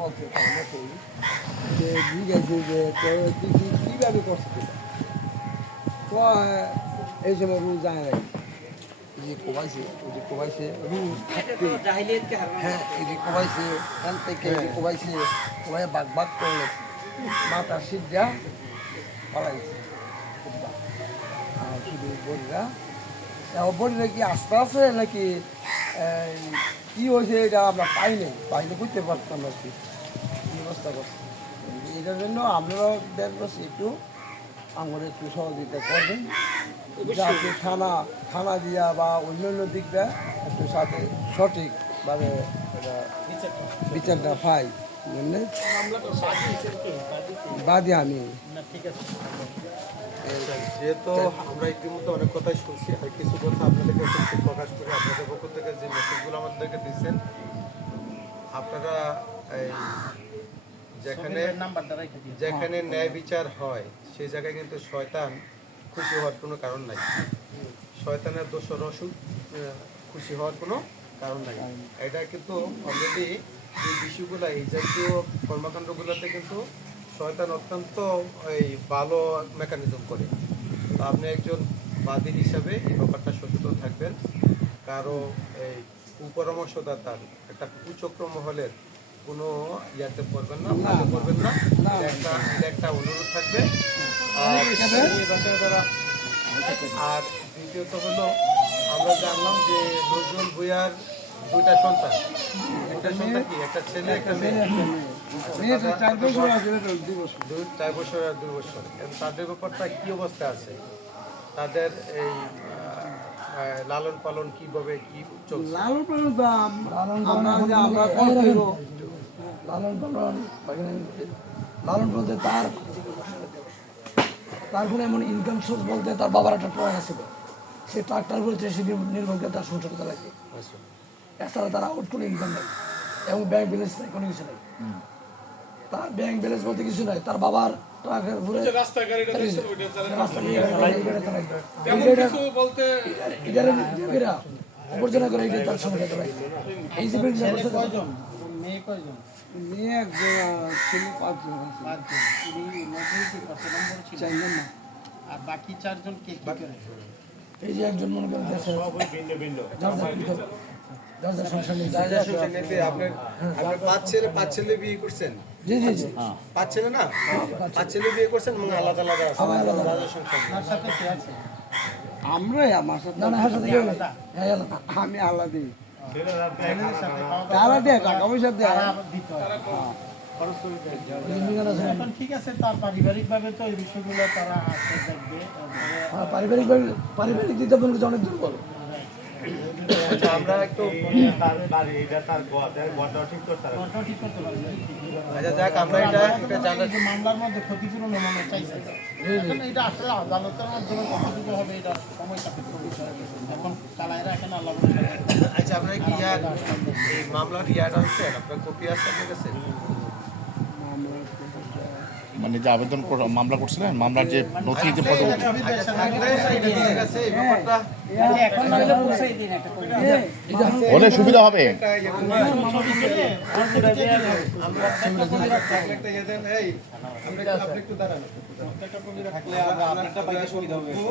বলছে আমাকেই যে জিজ্ঞাসা যে তুই কীভাবে করছিস এই সময় রুল যায় নাই। যে কোবাইছে ওই যে কোবাইছে হ্যাঁ এই যে কোবাইছে এখান থেকে এই যে কোবাইছে কোবাই বাগ বাগ করলে মাথা সিদ্ধা পালাইছে। আর শুধু বড়িরা? বড়িরা কি আস্তে আছে নাকি কি হয়েছে এটা আমরা পাই নাই পাইলে বুঝতে পারতাম আর কি। অবস্থা করছে? এটার জন্য আপনারাও দেখব একটু আমার একটু সহযোগিতা করবেন। যাতে থানা থানা দিয়া বা অন্যান্য দিকটা একটু সাথে সঠিকভাবে বিচারটা। পাই বুঝলেন? বাদে আমি। আচ্ছা, যেহেতু আমরা ইতিমধ্যে অনেক কথাই শুনছি আর কিছু কথা আপনাদের কাছে প্রকাশ করে। আপনাদের পক্ষ থেকে যে মেসেজগুলো আমাদেরকে দিচ্ছেন আপনারা এই যেখানে যেখানে ন্যায় বিচার হয় সেই জায়গায় কিন্তু শয়তান খুশি হওয়ার কোনো কারণ নাই। শয়তানের দোষর অসুখ খুশি হওয়ার কোনো কারণ নাই। এটা কিন্তু অলরেডি এই বিষয়গুলো এই জাতীয় কর্মকাণ্ডগুলোতে কিন্তু শয়তান অত্যন্ত এই ভালো মেকানিজম করে। তো আপনি একজন বাদী হিসাবে এই ব্যাপারটা সচেতন থাকবেন। কারও এই কুপরামর্শদাতার একটা কুচক্র মহলের কোনো ইয়াতে পড়বেন না ফাঁদে পড়বেন না। একটা একটা অনুরোধ থাকবে। আর আর দ্বিতীয়ত হলো আমরা জানলাম যে নজরুল ভুইয়ার দুইটা সন্তান। দুইটা সন্তান কি? একটা ছেলে একটা মেয়ে? মেয়েটা চার বছর আছে দুই বছর। দুই চার বছর আর দুই বছর। এবং তাদের ব্যাপারটা কি অবস্থা আছে? তাদের এই লালন পালন কীভাবে কি চলছে? লালন পালন তো আমরা যে আমরা লালন পালন লালন বলতে তার তার কোনো এমন ইনকাম সোর্স বলতে তার বাবার একটা ট্রাক আছে। সে ট্রাকটার উপরে সে নির্ভর- করে তার সংসার চালাচ্ছে। এছাড়া তার আউট কোনো ইনকাম নেই। এবং ব্যাংক ব্যালেন্স নাই কোনো কিছু নেই। তার ব্যাংক ব্যালেন্স বলতে কিছু নাই তার বাবার ট্রাকের করে এটা তার চালাই এই যে মেয়ে আর পাঁচজন চারজন না বাকি চারজন কে কি করে এই যে একজন মনে করেন আপনার আপনার পাঁচ ছেলে পাঁচ ছেলে বিয়ে করছেন? জি জি জি। পাঁচ ছেলে না? পাঁচ ছেলে। বিয়ে করছেন এবং আলাদা আলাদা আলাদা। সংসার তার সাথে কে আছে? আমরাই আমার সাথে। না না সাথে কেউ নেই। আলাদা। আমি আলাদা। তারা দেয় টাকা পয়সা দেয়। হয়। ঠিক আছে তার তো এই বিষয়গুলো তারা দেখবে হ্যাঁ, পারিবারিক দিতে অনেক দুর্বল। আমরা একটু আচ্ছা যাক আমরা এটা একটা জানার মামলার মধ্যে ক্ষতিপূরণ চাইছে। এখন এটা আসলে আদালতের মাধ্যমে কতটুকু হবে এটা সময় সাপেক্ষ বিষয়। এখন চালায় রাখেন আল্লাহ। আচ্ছা আপনার কি ইয়ার এই মামলার ইয়ার আনছেন আপনার কপি আছে আপনার কাছে? মানে যে আবেদন মামলা করছিলেন, মামলার যে নথি, যে ফটো থাকলে এটা ঠিক আছে এই ব্যাপারটা এখন নাহলে পৌঁছাই দিন একটা করে হলে সুবিধা হবে